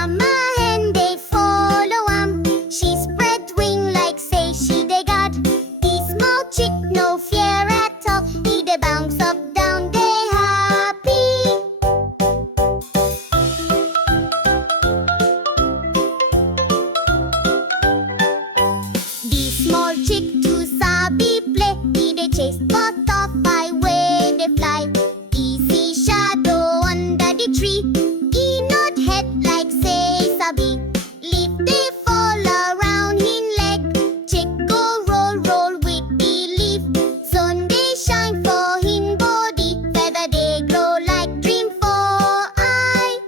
Mama hen they follow she spread wing like say she dey God. The small chick no fear at all, he dey bounce up down they happy. The small chick too sabi play, he dey chase butterfly way they fly. He see shadow under the tree, he nod head like say sabi. Leaf they fall around him leg, chick go roll roll with the leaf. Sun they shine for him body, feather they glow like dream for eye.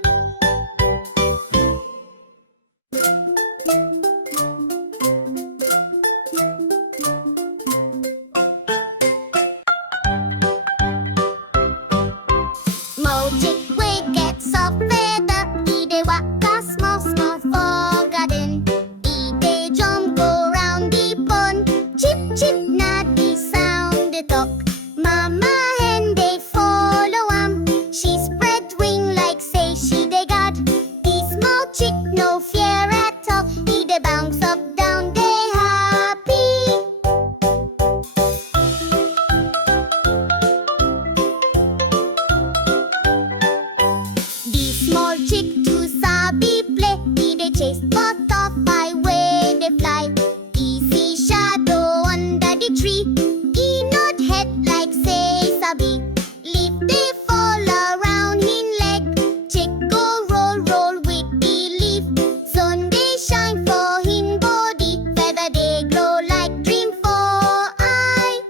Mo chick we get soft feather, he dey waka small small for garden. He dey jump go round the pond, chip chip na the sound they talk. Mama hen they follow she spread wing like say she dey God. The small chick no fear at all, he dey bounce up down they happy. The small chick too sabi play, he dey chase butterfly way they fly. He see shadow under the tree, he nod head like say sabi. Leaf they fall around him leg, chick go roll roll with the leaf. Sun they shine for him body, feather they glow like dream for eye.